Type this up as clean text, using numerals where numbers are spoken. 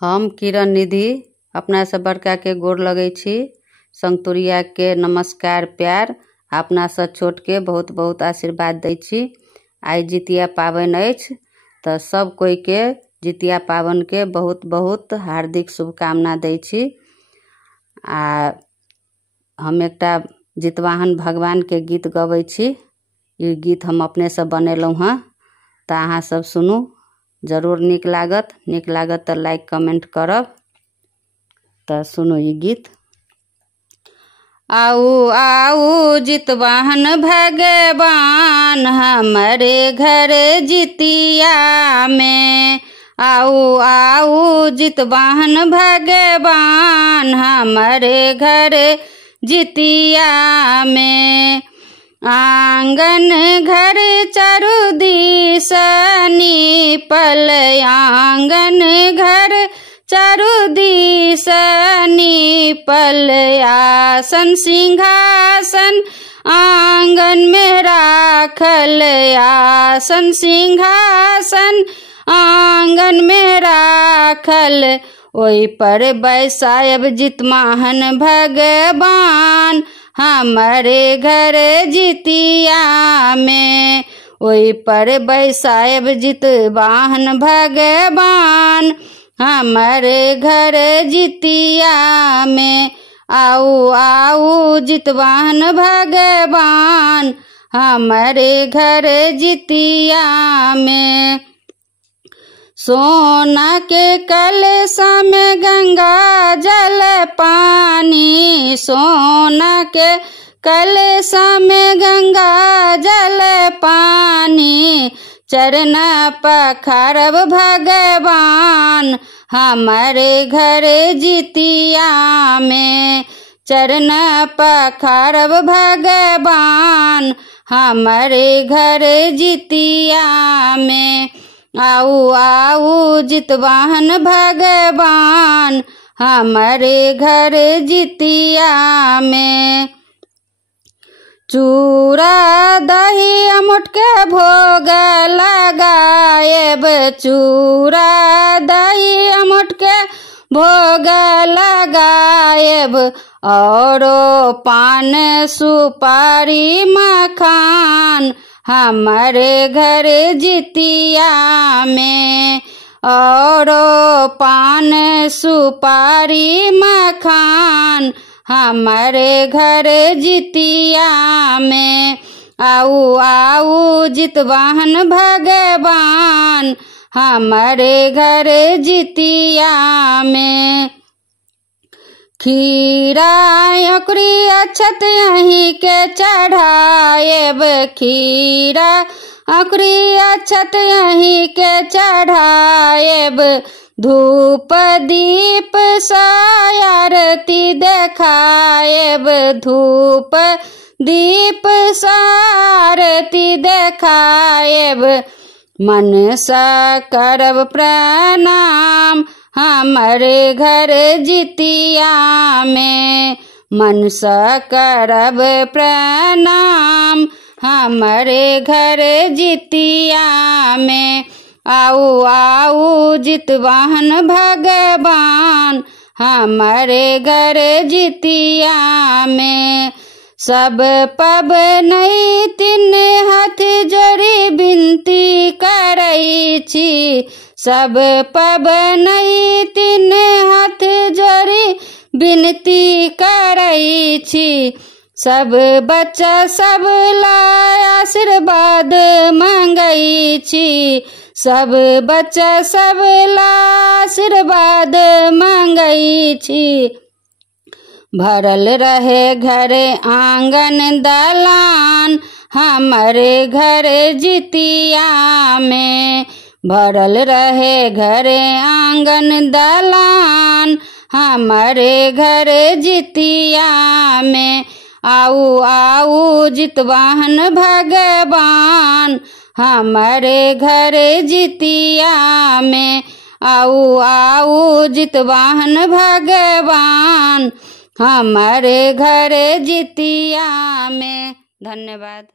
हम किरण निधि अपना से बड़का के गोर लगै छी। संगतुरिया के नमस्कार प्यार। अपना से छोट के बहुत बहुत आशीर्वाद दै छी। आई जितिया पावन अछि तो सब कोई के जितिया पावन के बहुत बहुत हार्दिक शुभकामना दै छी। आ हम एकटा जितवाहन भगवान के गीत गबै छी। ई गीत हम अपने से बनेलहुँ हँ, तो अहाँ सब सुनू, जरूर निक लागत तो लाइक कमेंट करब। तो सुनो ये गीत। आऊ आऊ जितवाहन भगवान हमारे घर जितिया में। आऊ आऊ जितवाहन भगवान हमारे घर जितिया में। आंगन घर चारु दिस नीपल, आंगन घर चारु दिस नीपल। आसन सिंहासन आंगन में राखल, आसन सिंहासन आंगन में राखल। ओई पर बैसायब जितवाहन भगवान हमारे घर जितिया में। ओई पर बैसायब जितवाहन भगवान हमारे घर जितिया में। आऊ आऊ जितवाहन भगवान हमारे घर जितिया में। सोना के कलशा में गंगा जल पानी, सोना के कलशा में गंगा जल पानी। चरण पखारब भगवान हमारे घर जितिया में। चरण पखारब भगवान हमारे घर जितिया में। आऊ आऊ जितवाहन भगवान हमारे घर जितिया में। चूरा दही अमुट के भोग लगाएब, चूरा दही अमुट के भोग लगाएब। औरो पान सुपारी मखान हमारे घर जितिया में। औरो पान सुपारी मखान हमारे घर जितिया में। आऊ आऊ जितवाहन भगवान हमारे घर जितिया में। खीरा अकुरी अक्षत यहीं के चढ़ाएब, खीरा अकुरी अक्षत यहीं के चढ़ाएब। धूप दीप सारती देखाएब, धूप दीप सारती देखाएब। मन सा करब प्रणाम हमारे घर जितिया में। मन सा करब प्रणाम हमारे घर जितिया में। आऊ आऊ जितवाहन भगवान हमारे घर जितिया में। सब पब नहीं तीन हाथ जोड़ी बिनती करई छी, सब पब नहीं तीन हाथ जोड़ी बिनती करई छी। सब बच्चा सब ला आशीर्वाद मांगई छी, सब बच्चा सब ला आशीर्वाद मांगई छी। भरल रहे घर आंगन दलान हमारे घर जितिया में। भरल रहे घर आंगन दलान हमारे घर जितिया में। आऊ आऊ जितवाहन भगवान हमारे घर जितिया में। आऊ आऊ जितवाहन भगवान हमारे घर जितिया में। धन्यवाद।